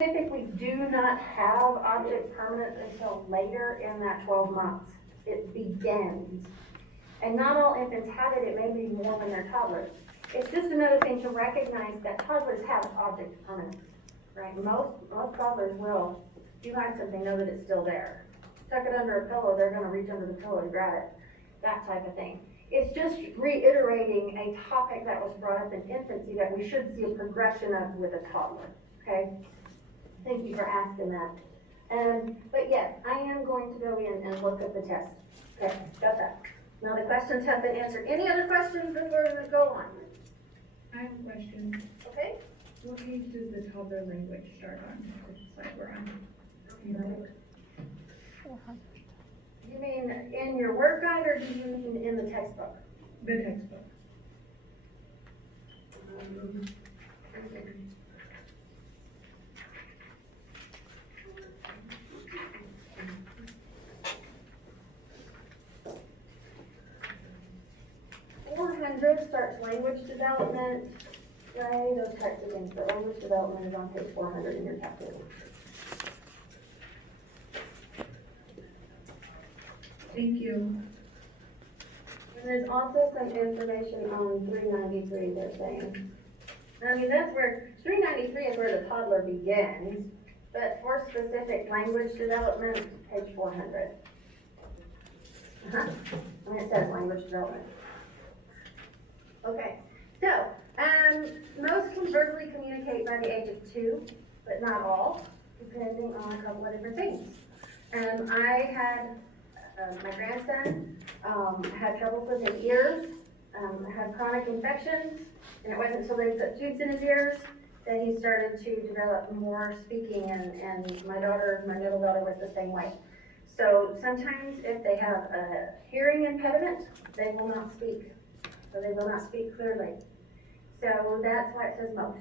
typically do not have object permanence until later in that 12 months. It begins. And not all infants have it. It may be more when they're toddlers. It's just another thing to recognize that toddlers have object permanence, right? Most toddlers will. If you hide something, know that it's still there. Tuck it under a pillow, they're gonna reach under the pillow to grab it. That type of thing. It's just reiterating a topic that was brought up in infancy that we should see a progression of with a toddler, okay? Thank you for asking that. But yes, I am going to go in and look at the test. Okay, got that. Now the questions have been answered. Any other questions before we go on? I have a question. Okay? What page does the toddler language start on? Which slide we're on? You mean in your work guide or do you mean in the textbook? The textbook. Okay. 400 starts language development, right? Those types of things. But language development is on page 400 in your textbook. Thank you. And there's also some information on 393, they're saying. I mean, that's where, 393 is where the toddler begins, but for specific language development, page 400. I mean, it says language development. Okay, so, most can verbally communicate by the age of 2, but not all, depending on a couple of different things. I had my grandson had trouble with his ears, had chronic infections, and it wasn't until they put tubes in his ears that he started to develop more speaking, and my middle daughter was the same way. So sometimes if they have a hearing impediment, they will not speak, so they will not speak clearly. So that's why it says most.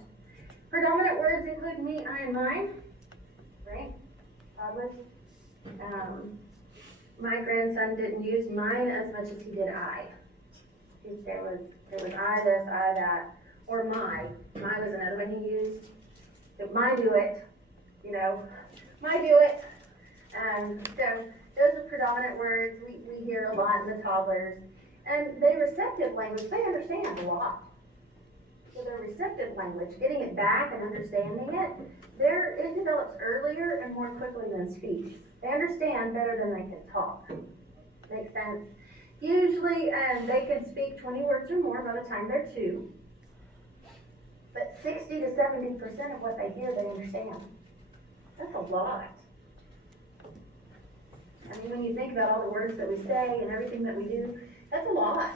Predominant words include me, I, and mine, right? Toddlers. My grandson didn't use mine as much as he did I. There was I this, I that, or my. My was another one he used. My do it, my do it. So those are predominant words we hear a lot in the toddlers. And the receptive language, they understand a lot. So their receptive language, getting it back and understanding it, it develops earlier and more quickly than speech. They understand better than they can talk. Makes sense? Usually, they can speak 20 words or more by the time they're 2. But 60 to 70% of what they hear, they understand. That's a lot. I mean, when you think about all the words that we say and everything that we do, that's a lot.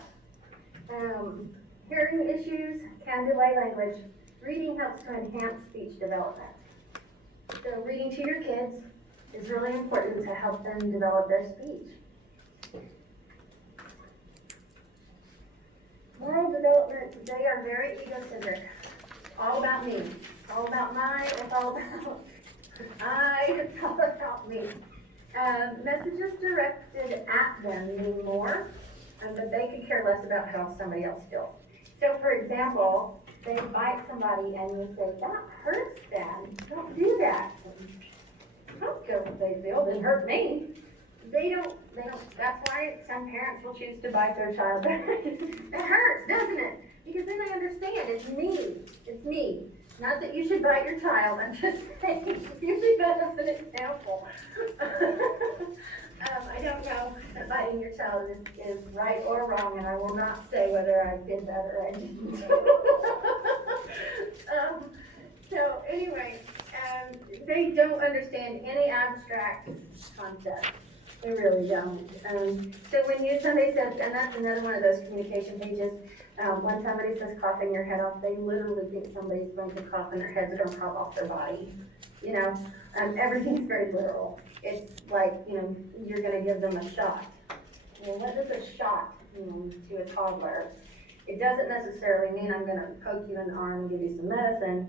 Hearing issues can delay language. Reading helps to enhance speech development. So reading to your kids is really important to help them develop their speech. Moral development, they are very egocentric. All about me. All about mine, it's all about I, it's all about me. Messages directed at them mean more, but they could care less about how somebody else feels. So for example, they bite somebody and you say, that hurts them, don't do that. I don't care what they feel, it didn't hurt me. They don't, that's why some parents will choose to bite their child. It hurts, doesn't it? Because then they understand, it's me. Not that you should bite your child, I'm just saying, using that as an example. I don't know that biting your child is right or wrong, and I will not say whether I did that or I didn't. So anyway, they don't understand any abstract concept. They really don't. So when somebody says, and that's another one of those communication pages, when somebody says coughing your head off, they literally think somebody's going to cough and their head's going to pop off their body. Everything's very literal. It's like, you're going to give them a shot. Well, what does a shot mean to a toddler? It doesn't necessarily mean I'm going to poke you in the arm and give you some medicine.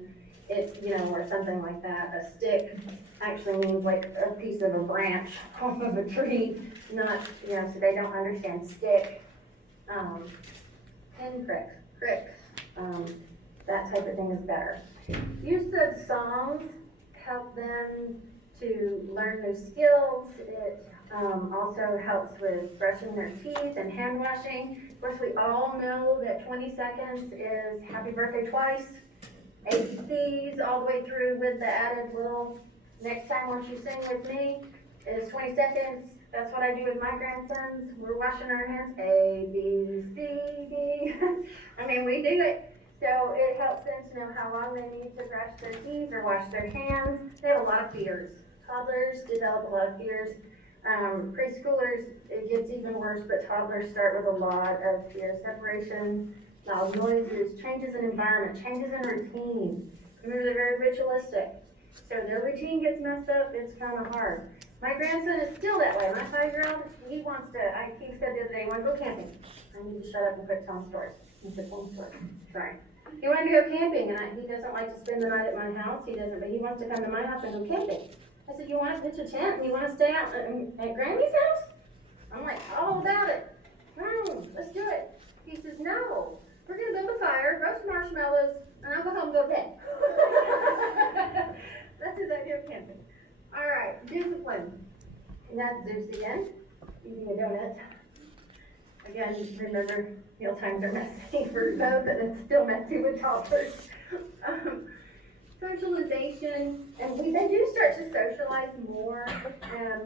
It's, or something like that. A stick actually means like a piece of a branch off of a tree, not, so they don't understand stick. Pinpricks, that type of thing is better. Use of songs help them to learn new skills. It also helps with brushing their teeth and hand washing. Of course, we all know that 20 seconds is happy birthday twice, ABCs all the way through with the added little, next time once you sing with me, is 20 seconds. That's what I do with my grandsons. We're washing our hands, A, B, C, D. I mean, we do it. So it helps them to know how long they need to brush their teeth or wash their hands. They have a lot of fears. Toddlers develop a lot of fears. Preschoolers, it gets even worse, but toddlers start with a lot of fear. Separation, loud noises, changes in environment, changes in routine. Remember, they're very ritualistic. So their routine gets messed up, it's kind of hard. My grandson is still that way. My 5-year-old, he said the other day, he wanted to go camping. I need to shut up and quit telling stories. He said, one story. Sorry. He wanted to go camping, and he doesn't like to spend the night at my house. But he wants to come to my house and go camping. I said, you want to pitch a tent and you want to stay out at Grammy's house? I'm like, all about it. Let's do it. He says, no, we're going to build a fire, roast marshmallows, and I'll go home and go to bed. That's his idea of camping. All right, discipline. And that's Zeus again, eating a donut. Again, remember, meal times are messy for both, and it's still messy with toddlers. Socialization, and they do start to socialize more,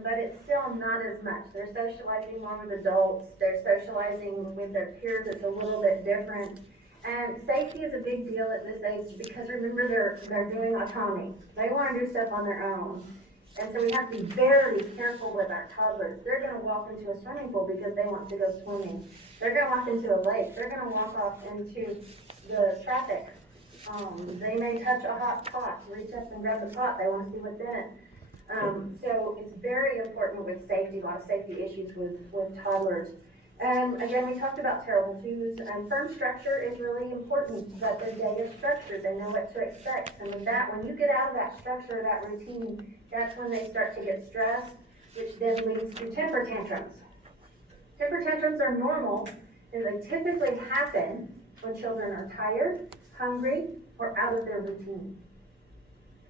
but it's still not as much. They're socializing more with adults. They're socializing with their peers. It's a little bit different. And safety is a big deal at this age because remember, they're doing autonomy. They want to do stuff on their own. And so we have to be very careful with our toddlers. They're going to walk into a swimming pool because they want to go swimming. They're going to walk into a lake. They're going to walk off into the traffic. They may touch a hot pot, reach up and grab the pot. They want to see what's in it. So it's very important with safety, a lot of safety issues with toddlers. Again, we talked about terrible twos. Firm structure is really important, but the day is structured. They know what to expect. And with that, when you get out of that structure, that routine, that's when they start to get stressed, which then leads to temper tantrums. Temper tantrums are normal, and they typically happen when children are tired, hungry, or out of their routine.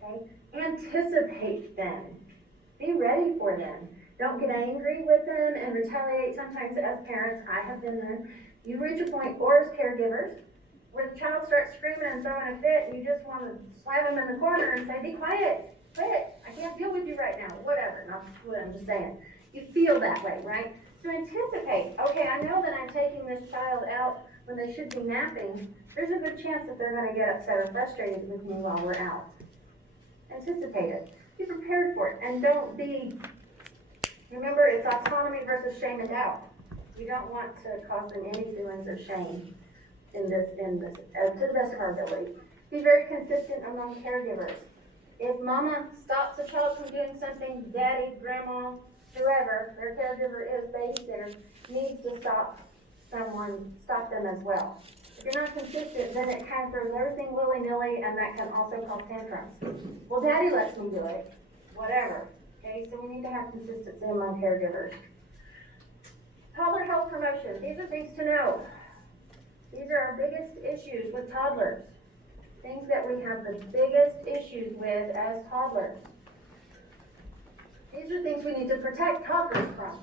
Okay? Anticipate them. Be ready for them. Don't get angry with them and retaliate. Sometimes as parents, I have been there. You reach a point, or as caregivers, where the child starts screaming and throwing a fit, and you just want to slap them in the corner and say, be quiet, quit. I can't deal with you right now. Whatever, not what I'm just saying. You feel that way, right? So anticipate. Okay, I know that I'm taking this child out when they should be napping. There's a good chance that they're going to get upset or frustrated with me while we're out. Anticipate it. Be prepared for it, and don't be. Remember, it's autonomy versus shame and doubt. You don't want to cause them any feelings of shame in this, to the best of our ability. Be very consistent among caregivers. If mama stops a child from doing something, daddy, grandma, whoever, their caregiver is babysitter, needs to stop them as well. If you're not consistent, then it kind of throws everything willy-nilly, and that can also cause tantrums. Well, daddy lets me do it, whatever. Okay, so we need to have consistency among caregivers. Toddler health promotion. These are things to know. These are our biggest issues with toddlers. Things that we have the biggest issues with as toddlers. These are things we need to protect toddlers from.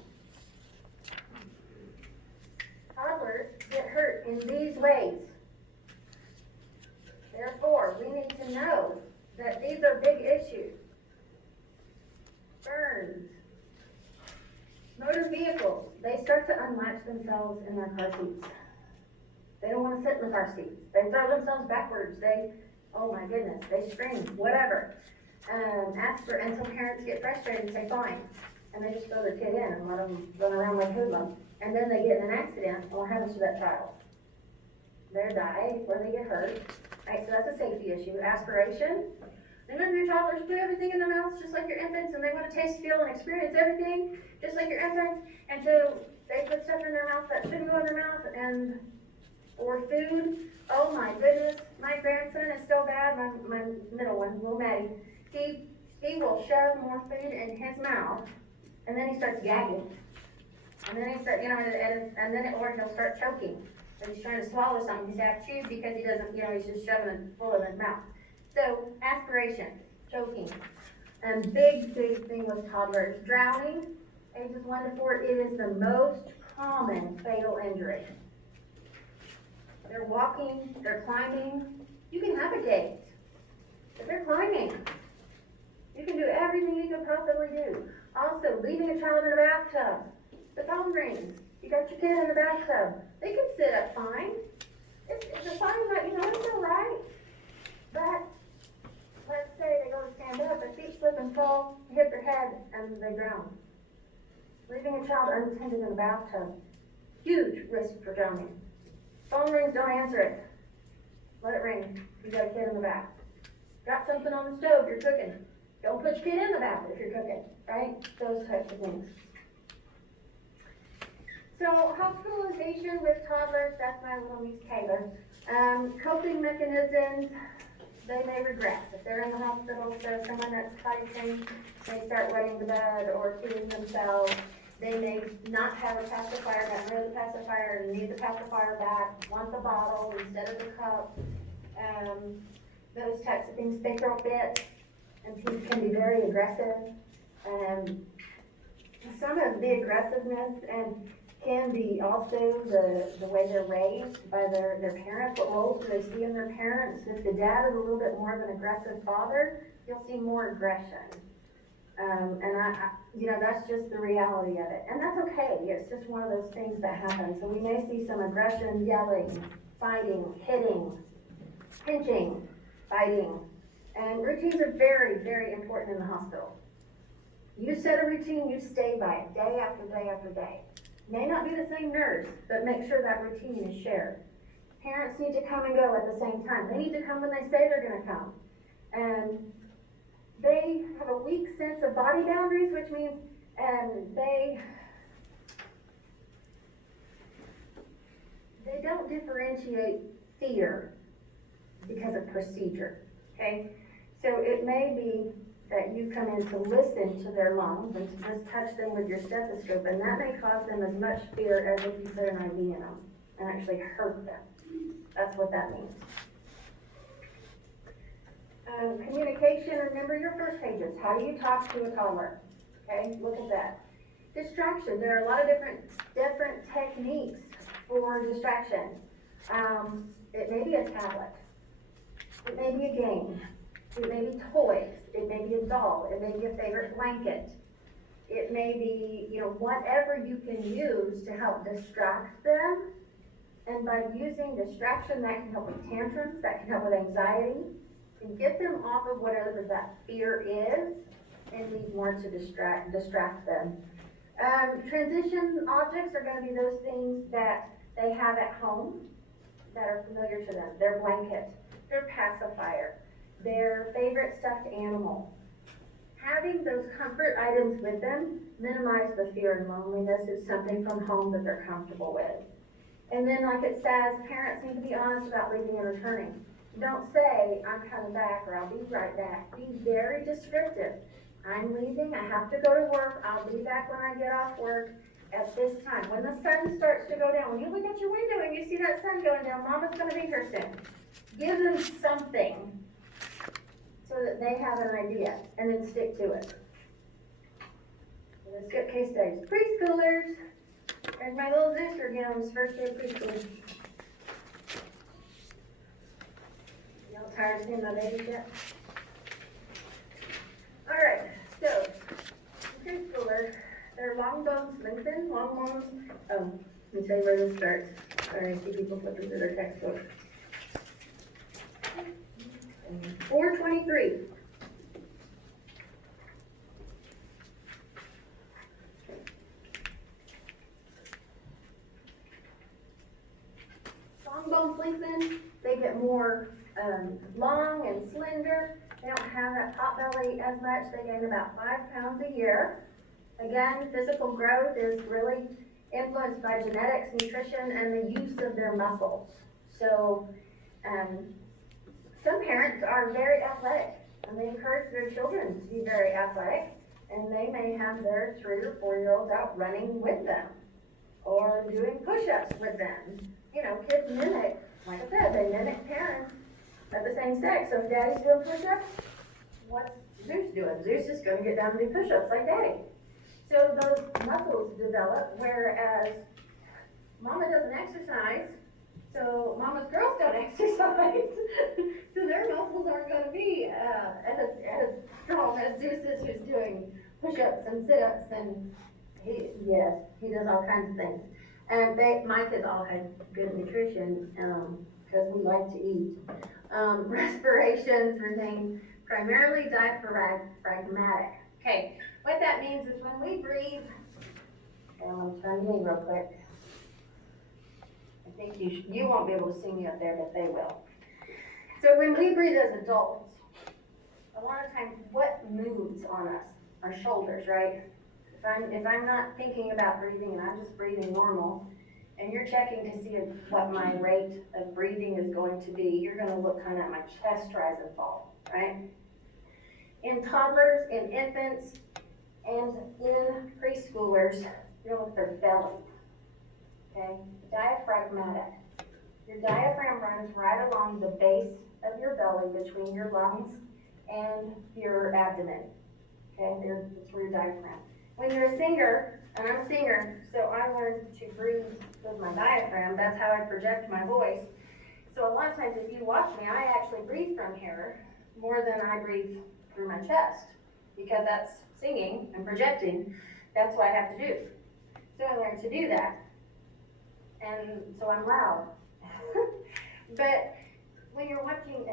Toddlers get hurt in these ways. Therefore, we need to know that these are big issues. Burns. Motor vehicles, they start to unlatch themselves in their car seats. They don't want to sit in the car seats. They throw themselves backwards. Oh my goodness, they scream, whatever. And some parents get frustrated and say, fine. And they just throw their kid in and let them run around like hoodlums. And then they get in an accident, and what happens to that child? They die or they get hurt. Right, so that's a safety issue. Aspiration. Remember, your toddlers put everything in their mouths just like your infants, and they want to taste, feel, and experience everything just like your infants. And so they put stuff in their mouth that shouldn't go in their mouth, or food. Oh my goodness, my grandson is so bad. My middle one, little Maddie, he will shove more food in his mouth, and then he starts gagging, and then or he'll start choking. But he's trying to swallow something. He's half chewed because he doesn't, he's just shoving it full of his mouth. So, aspiration. choking. And big thing with toddlers, drowning, ages 1 to 4, it is the most common fatal injury. They're walking, they're climbing, you can have a gate, but they're climbing. You can do everything you can possibly do. Also, leaving a child in a bathtub, the phone rings, you got your kid in the bathtub, they can sit up fine. It's a fine, but it's all right. But let's say they go to stand up, their feet slip and fall, hit their head, and they drown. Leaving a child unattended in a bathtub, huge risk for drowning. Phone rings, don't answer it. Let it ring. You got a kid in the bath. Got something on the stove, you're cooking. Don't put your kid in the bath if you're cooking, right? Those types of things. So hospitalization with toddlers, that's my little niece Taylor. Coping mechanisms, they may regress. If they're in the hospital, so someone that's fighting, they start wetting the bed or feeding themselves. They may not have a pacifier, got rid of the pacifier, need the pacifier back, want the bottle instead of the cup. Those types of things, they throw fits, and teeth can be very aggressive. Some of the aggressiveness can be also the way they're raised by their parents. What roles do they see in their parents? If the dad is a little bit more of an aggressive father, you'll see more aggression. That's just the reality of it. And that's okay. It's just one of those things that happen. So we may see some aggression, yelling, fighting, hitting, pinching, biting. And routines are very, very important in the hospital. You set a routine, you stay by it day after day after day. May not be the same nurse, but make sure that routine is shared. Parents need to come and go at the same time. They need to come when they say they're going to come. And they have a weak sense of body boundaries, which means they don't differentiate fear because of procedure, okay? So it may be that you come in to listen to their lungs and to just touch them with your stethoscope, and that may cause them as much fear as if you put an IV in them and actually hurt them. That's what that means. Communication, remember your first pages. How do you talk to a toddler? Okay, look at that. Distraction, there are a lot of different techniques for distraction. It may be a tablet. It may be a game. It may be toys. It may be a doll. It may be a favorite blanket. It may be, whatever you can use to help distract them. And by using distraction, that can help with tantrums, that can help with anxiety, and get them off of whatever that fear is, and lead more to distract them. Transition objects are going to be those things that they have at home that are familiar to them. Their blanket, their pacifier, their favorite stuffed animal. Having those comfort items with them minimize the fear and loneliness. It's something from home that they're comfortable with. And then, like it says, parents need to be honest about leaving and returning. Don't say, I'm coming back, or I'll be right back. Be very descriptive. I'm leaving, I have to go to work, I'll be back when I get off work at this time. When the sun starts to go down, when you look at your window and you see that sun going down, Mama's gonna be here soon. Give them something so that they have an idea, and then stick to it. So let's get case studies. Preschoolers, and my little Zooster again on his first day of preschool. Y'all tired of seeing my babies yet? Alright, so, preschooler, their long bones lengthen, long bones, let me tell you where this starts. Sorry, I see people flipping through their textbook. 423. Long bones lengthen, they get more long and slender. They don't have that pot belly as much. They gain about 5 pounds a year. Again, physical growth is really influenced by genetics, nutrition, and the use of their muscles. So, some parents are very athletic, and they encourage their children to be very athletic, and they may have their 3 or 4-year-olds out running with them, or doing push-ups with them. Kids mimic, like I said, they mimic parents of the same sex. So if daddy's doing push-ups, what's Zeus doing? Zeus is gonna get down and do push-ups like daddy. So those muscles develop, whereas mama doesn't exercise, so mama's girls don't exercise. So their muscles aren't gonna be, as strong as Zeus is, who's doing push-ups and sit-ups, and he does all kinds of things. And my kids all had good nutrition, cause we like to eat. Respirations remain primarily diaphragmatic. Okay, what that means is when we breathe, and I'm gonna turn me real quick. I think you won't be able to see me up there, but they will. So when we breathe as adults, a lot of times what moves on us? Our shoulders, right? If I'm not thinking about breathing and I'm just breathing normal, and you're checking to see what my rate of breathing is going to be, you're gonna look kind of at my chest rise and fall, right? In toddlers, in infants, and in preschoolers, you're gonna look at their belly, okay? Diaphragmatic. Your diaphragm runs right along the base of your belly between your lungs and your abdomen, okay? That's where your diaphragm. When you're a singer, and I'm a singer, so I learned to breathe with my diaphragm. That's how I project my voice. So a lot of times if you watch me, I actually breathe from here more than I breathe through my chest, because that's singing and projecting. That's what I have to do. So I learned to do that. And so I'm loud. But when you're watching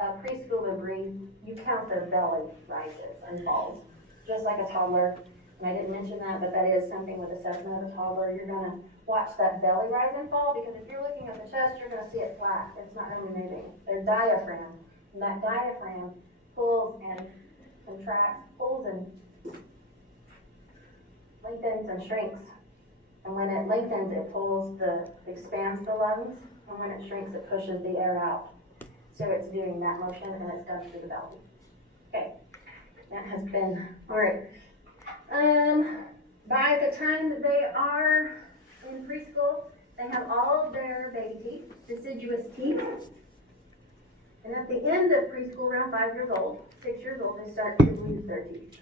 a preschooler breathe, you count their belly rises and falls, just like a toddler. And I didn't mention that, but that is something with assessment of a toddler. You're gonna watch that belly rise and fall, because if you're looking at the chest, you're gonna see it flat. It's not really moving. Their diaphragm, and that diaphragm pulls and contracts, pulls and lengthens and shrinks. And when it lengthens, it expands the lungs, and when it shrinks, it pushes the air out. So it's doing that motion, and it's done through the belly. Okay, that has been, all right. By the time that they are in preschool, they have all of their baby teeth, deciduous teeth. And at the end of preschool, around 5 years old, 6 years old, they start to lose their teeth.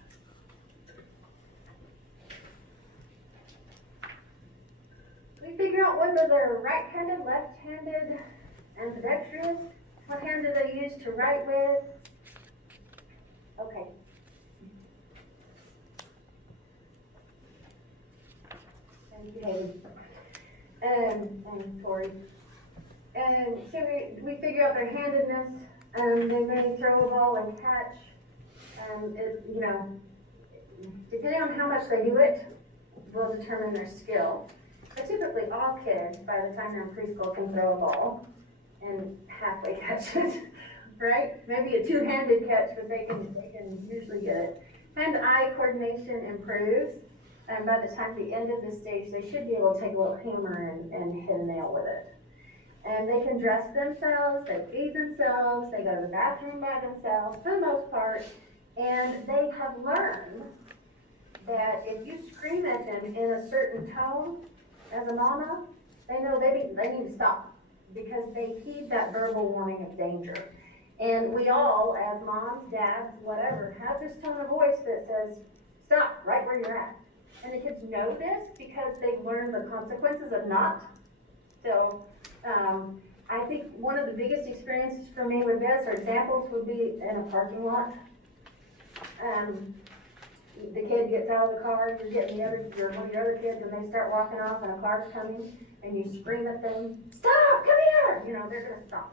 We figure out whether they're right-handed, left-handed, ambidextrous. What hand do they use to write with? Okay. Thank you, Haley. And Tori. And so we figure out their handedness, and they may throw a ball and catch. Depending on how much they do it, will determine their skill. But typically, all kids, by the time they're in preschool, can throw a ball and halfway catch it, right? Maybe a two-handed catch, but they can usually get it. Hand-eye coordination improves, and by the time the end of the stage, they should be able to take a little hammer and hit a nail with it. And they can dress themselves, they feed themselves, they go to the bathroom by themselves for the most part, and they have learned that if you scream at them in a certain tone, as a mama, they know they need to stop, because they heed that verbal warning of danger. And we all, as moms, dads, whatever, have this tone of voice that says, stop, right where you're at. And the kids know this because they've learned the consequences of not. So, I think one of the biggest experiences for me with this, or examples, would be in a parking lot. The kid gets out of the car, you're getting one of your other kids, and they start walking off, and a car's coming, and you scream at them, stop, come here! You know, they're gonna stop.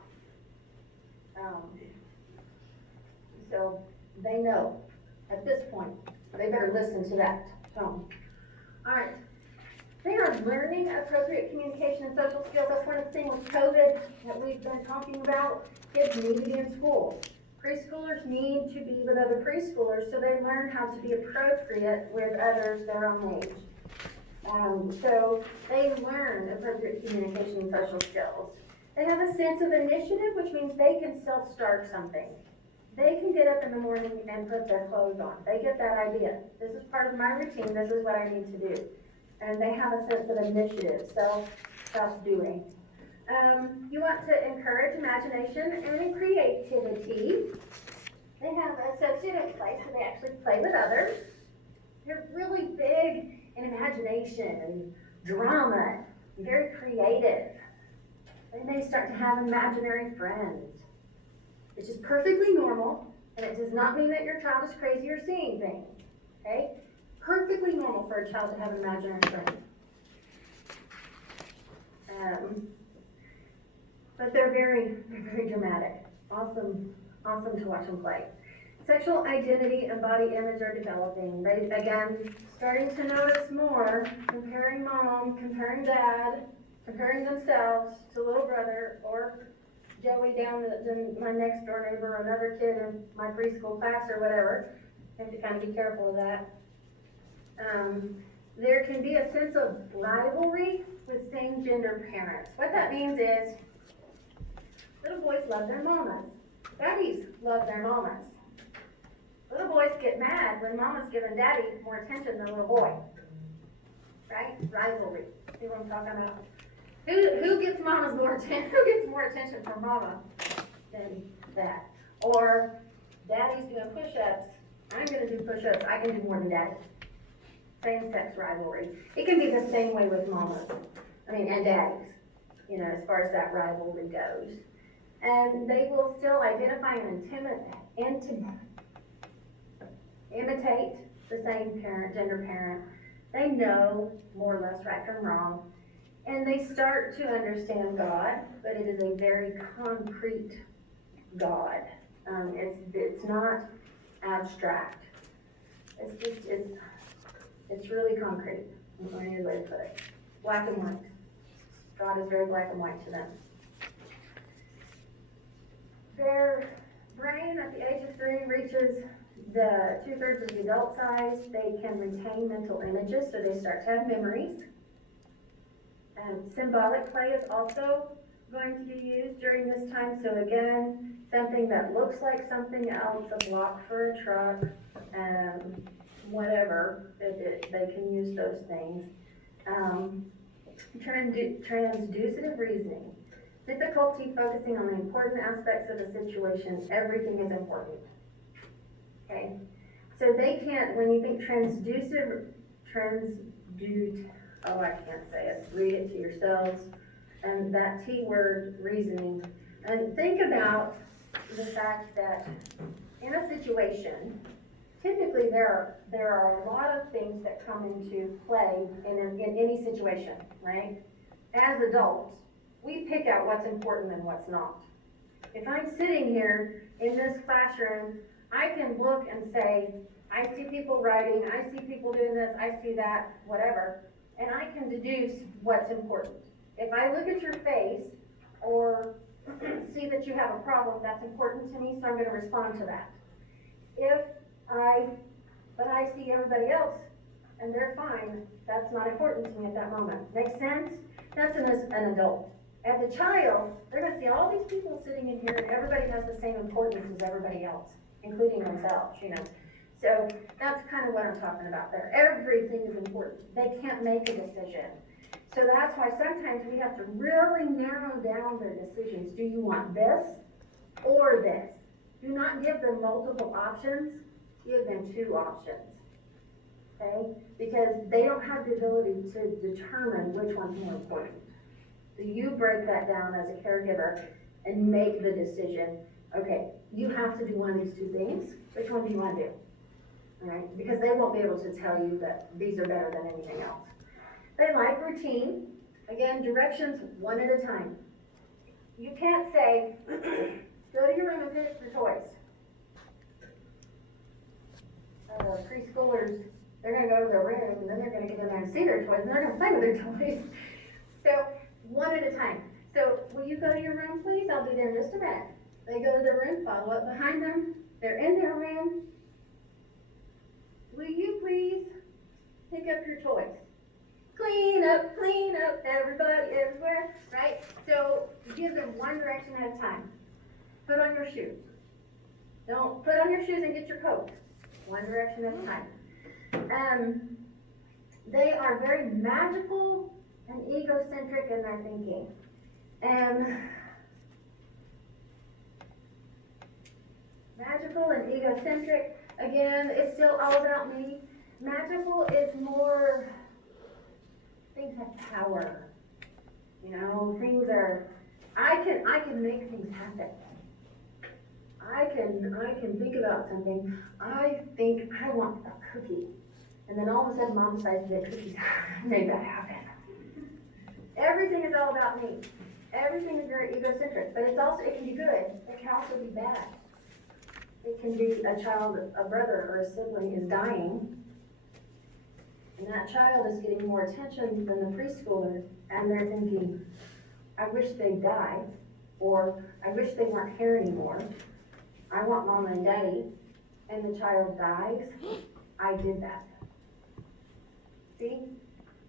So they know at this point, they better listen to that tone. All right. They are learning appropriate communication and social skills. That's one of the things with COVID that we've been talking about. Kids need to be in school. Preschoolers need to be with other preschoolers, so they learn how to be appropriate with others their own age. So they learn appropriate communication and social skills. They have a sense of initiative, which means they can self-start something. They can get up in the morning and put their clothes on. They get that idea. This is part of my routine. This is what I need to do. And they have a sense of initiative, self-doing. You want to encourage imagination and creativity. They have associative play, so they actually play with others. They're really big in imagination and drama, very creative. They may start to have imaginary friends, which is perfectly normal, and it does not mean that your child is crazy or seeing things, okay? Perfectly normal for a child to have an imaginary friend. But they're very dramatic. Awesome to watch them play. Sexual identity and body image are developing. They, again, starting to notice more, comparing mom, comparing dad, comparing themselves to little brother or Joey down my next door neighbor or another kid in my preschool class or whatever. Have to kind of be careful of that. There can be a sense of rivalry with same gender parents. What that means is little boys love their mamas. Daddies love their mamas. Little boys get mad when mama's giving daddy more attention than little boy. Right? Rivalry. See what I'm talking about? Who gets mama's more attention? Who gets more attention from mama than that? Or daddy's doing push-ups. I'm gonna do push-ups. I can do more than daddy. Same-sex rivalry. It can be the same way with mamas. And daddies. As far as that rivalry goes. And they will still identify and imitate the same gender parent. They know more or less right from wrong. And they start to understand God, but it is a very concrete God. It's not abstract. It's really concrete. That's the only way to put it. Black and white. God is very black and white to them. Their brain at the age of 3 reaches the 2/3 of the adult size. They can retain mental images, so they start to have memories. Symbolic play is also going to be used during this time. So again, something that looks like something else, a block for a truck, whatever, they can use those things. Transducive reasoning. Difficulty focusing on the important aspects of a situation. Everything is important. Okay? So they can't, when you think I can't say it. Read it to yourselves. And that T word, reasoning. And think about the fact that in a situation, typically there are a lot of things that come into play in any situation, right? As adults, we pick out what's important and what's not. If I'm sitting here in this classroom, I can look and say, I see people writing, I see people doing this, I see that, whatever, and I can deduce what's important. If I look at your face or see that you have a problem, that's important to me, so I'm going to respond to that. But I see everybody else and they're fine, that's not important to me at that moment. Make sense? That's an adult. As a child, they're going to see all these people sitting in here and everybody has the same importance as everybody else, including themselves, So that's kind of what I'm talking about there. Everything is important. They can't make a decision. So that's why sometimes we have to really narrow down their decisions. Do you want this or this? Do not give them multiple options. Give them 2 options. Okay? Because they don't have the ability to determine which one's more important. So you break that down as a caregiver and make the decision. Okay, you have to do one of these 2 things. Which one do you want to do? All right? Because they won't be able to tell you that these are better than anything else. They like routine. Again, directions one at a time. You can't say, go to your room and finish your toys. Preschoolers, they're going to go to their room and then they're going to get in there and see their toys and they're going to play with their toys. So, one at a time. So, will you go to your room, please? I'll be there in just a minute. They go to their room, follow up behind them. They're in their room. Will you please pick up your toys? Clean up, everybody, everywhere, right? So, give them one direction at a time. Put on your shoes. Don't put on your shoes and get your coat. One direction at a time. They are very magical and egocentric in their thinking. Magical and egocentric, again, it's still all about me. Magical is more, things have power. You know, things are, I can make things happen. I can think about something. I think I want a cookie. And then all of a sudden mom decides to get cookies. Made that happen. Everything is all about me. Everything is very egocentric, but it can be good. It can also be bad. It can be a child, a brother or a sibling is dying, and that child is getting more attention than the preschooler, and they're thinking, I wish they'd die, or I wish they weren't here anymore. I want mom and daddy, and the child dies. I did that. See?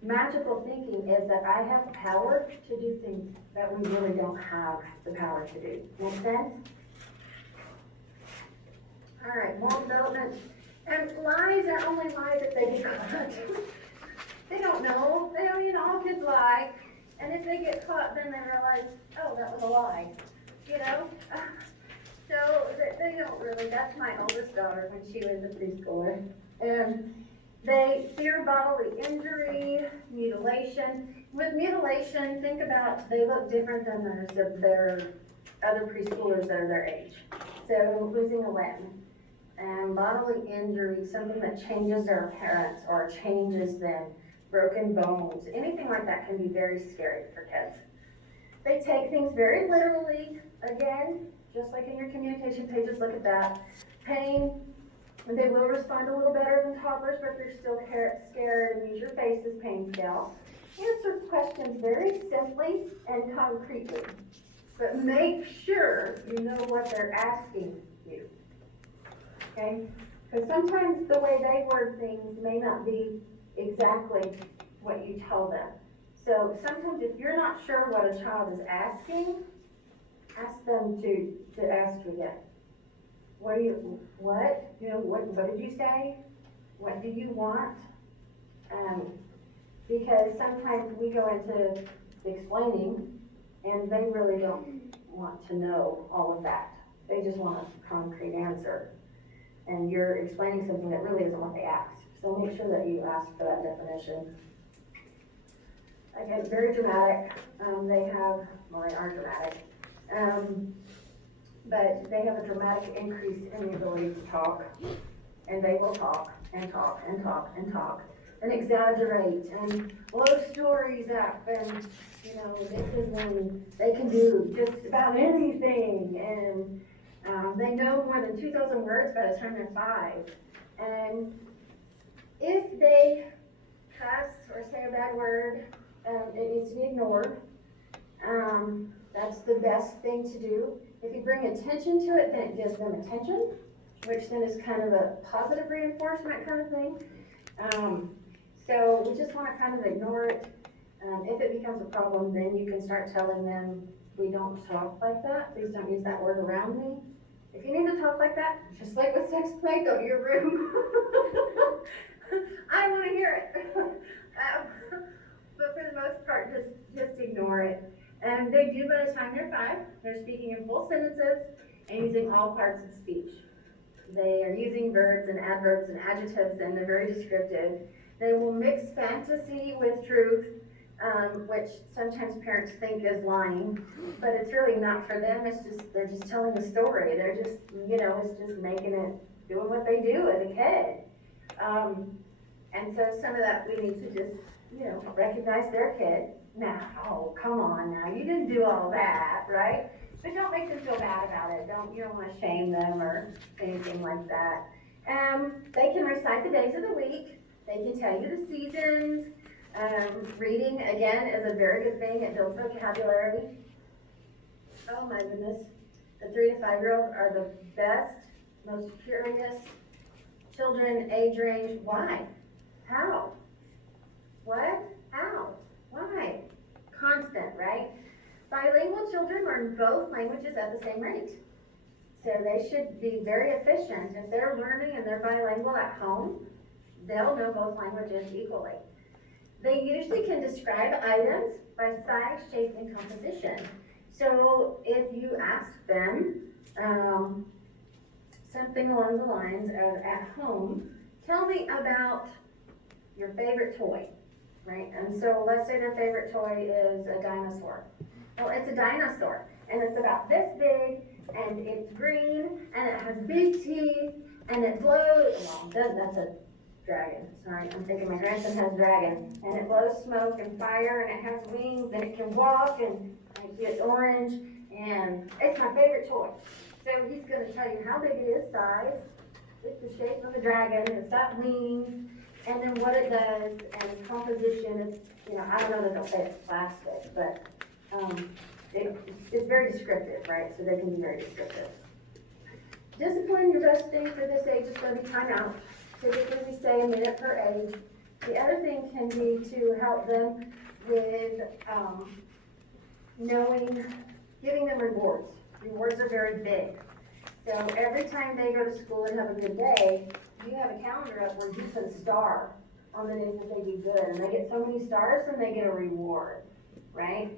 Magical thinking is that I have power to do things that we really don't have the power to do. Make sense? All right, moral development. And lies are only lies if they get caught. They don't know. They don't, all kids lie. And if they get caught, then they realize, oh, that was a lie. You know? So they don't really. That's my oldest daughter when she was a preschooler. And they fear bodily injury, mutilation. With mutilation, think about, they look different than their other preschoolers that are their age. So losing a limb. And bodily injury, something that changes their appearance or changes them, broken bones, anything like that can be very scary for kids. They take things very literally, again, just like in your communication pages, look at that. Pain, and they will respond a little better than toddlers, but if you're still scared, and use your face as pain scale. Answer questions very simply and concretely, but make sure you know what they're asking you. Okay? Because sometimes the way they word things may not be exactly what you tell them. So sometimes if you're not sure what a child is asking, ask them to ask you again. What? You know, what did you say? What do you want? Because sometimes we go into explaining and they really don't want to know all of that. They just want a concrete answer. And you're explaining something that really isn't what they asked. So make sure that you ask for that definition. Again, very dramatic. They are dramatic. But they have a dramatic increase in the ability to talk. And they will talk and talk and talk and talk and exaggerate and blow stories up. And, this is when they can do just about anything. And they know more than 2,000 words by the time they're 5. And if they cuss or say a bad word, it needs to be ignored. That's the best thing to do. If you bring attention to it, then it gives them attention, which then is kind of a positive reinforcement kind of thing. So we just want to kind of ignore it. If it becomes a problem, then you can start telling them, we don't talk like that. Please don't use that word around me. If you need to talk like that, just like with sex play, go to your room. I want to hear it. But for the most part, just ignore it. And they do by the time they're 5. They're speaking in full sentences and using all parts of speech. They are using verbs and adverbs and adjectives, and they're very descriptive. They will mix fantasy with truth, which sometimes parents think is lying, but it's really not for them. They're just telling a story. They're just, it's just making it, doing what they do as a kid. And so some of that we need to just, recognize their kid. Now, oh, come on now, you didn't do all that, right? But don't make them feel bad about it. You don't want to shame them or anything like that. They can recite the days of the week. They can tell you the seasons. Reading, again, is a very good thing. It builds vocabulary. Oh my goodness. The 3 to 5-year-olds are the best, most curious children age range. Why? How? What? How? Why? Constant, right? Bilingual children learn both languages at the same rate. So they should be very efficient. If they're learning and they're bilingual at home, they'll know both languages equally. They usually can describe items by size, shape, and composition. So if you ask them, something along the lines of at home, tell me about your favorite toy, right? And so let's say their favorite toy is a dinosaur. Well, it's a dinosaur, and it's about this big, and it's green, and it has big teeth, and it blows, well, that's a dragon, sorry, I'm thinking my grandson has a dragon, and it blows smoke and fire, and it has wings, and it can walk, and it's orange, and it's my favorite toy. So he's gonna tell you how big it is, size, it's the shape of a dragon, it's got wings, and then what it does, and composition, it's, I don't know that they'll say it's plastic, but, it's very descriptive, right? So they can be very descriptive. Discipline, your best thing for this age is gonna be timeout. Typically, we say a minute per age. The other thing can be to help them with, giving them rewards. Rewards are very big. So every time they go to school and have a good day, you have a calendar up where you put a star on the days that they do good. And they get so many stars and they get a reward, right?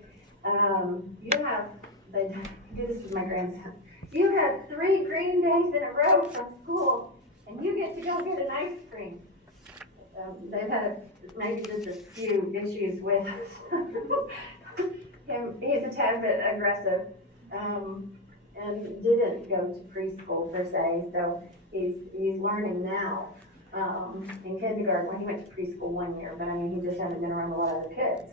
They do this with my grandson. You have 3 green days in a row from school and you get to go get an ice cream. They've had maybe just a few issues with him. He's a tad bit aggressive. And didn't go to preschool per se, so he's learning now. In kindergarten, well, he went to preschool 1 year, but I mean, he just hasn't been around a lot of other kids.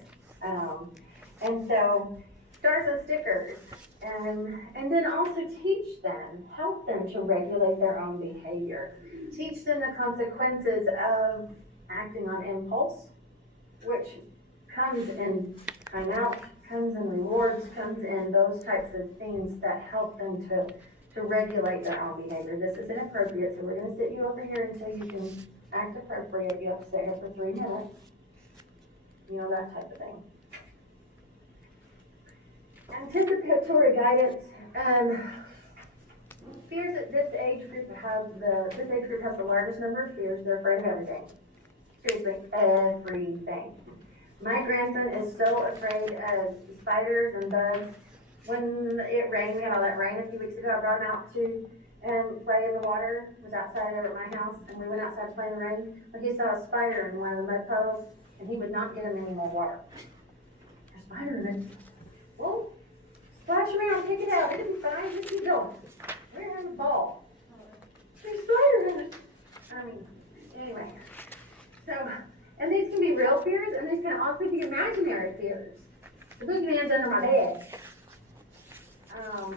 And so, stars and stickers, and then also teach them, help them to regulate their own behavior. Teach them the consequences of acting on impulse, which comes in timeout, comes in rewards, comes in those types of things that help them to regulate their own behavior. This is inappropriate, so we're gonna sit you over here until you can act appropriate. You have to stay here for 3 minutes. That type of thing. Anticipatory guidance. Fears that this age group has the largest number of fears. They're afraid of everything. Seriously, everything. My grandson is so afraid of spiders and bugs. When it rained, we had all that rain a few weeks ago, I brought him out to play in the water. It was outside over at my house, and we went outside to play in the rain. But he saw a spider in one of the mud puddles, and he would not get him any more water. There's a spider in it. Well, splash around, kick it out, it'll be fine, just keep going. We're in the ball. There's a spider in it. Anyway. So, and these can be real fears, and these can also be imaginary fears. The boogeyman's under my bed.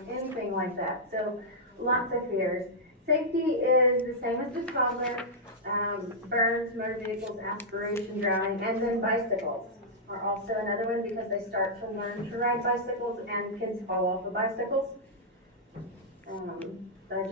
Anything like that. So, lots of fears. Safety is the same as the toddler. Burns, motor vehicles, aspiration, drowning, and then bicycles are also another one because they start to learn to ride bicycles and kids fall off of bicycles.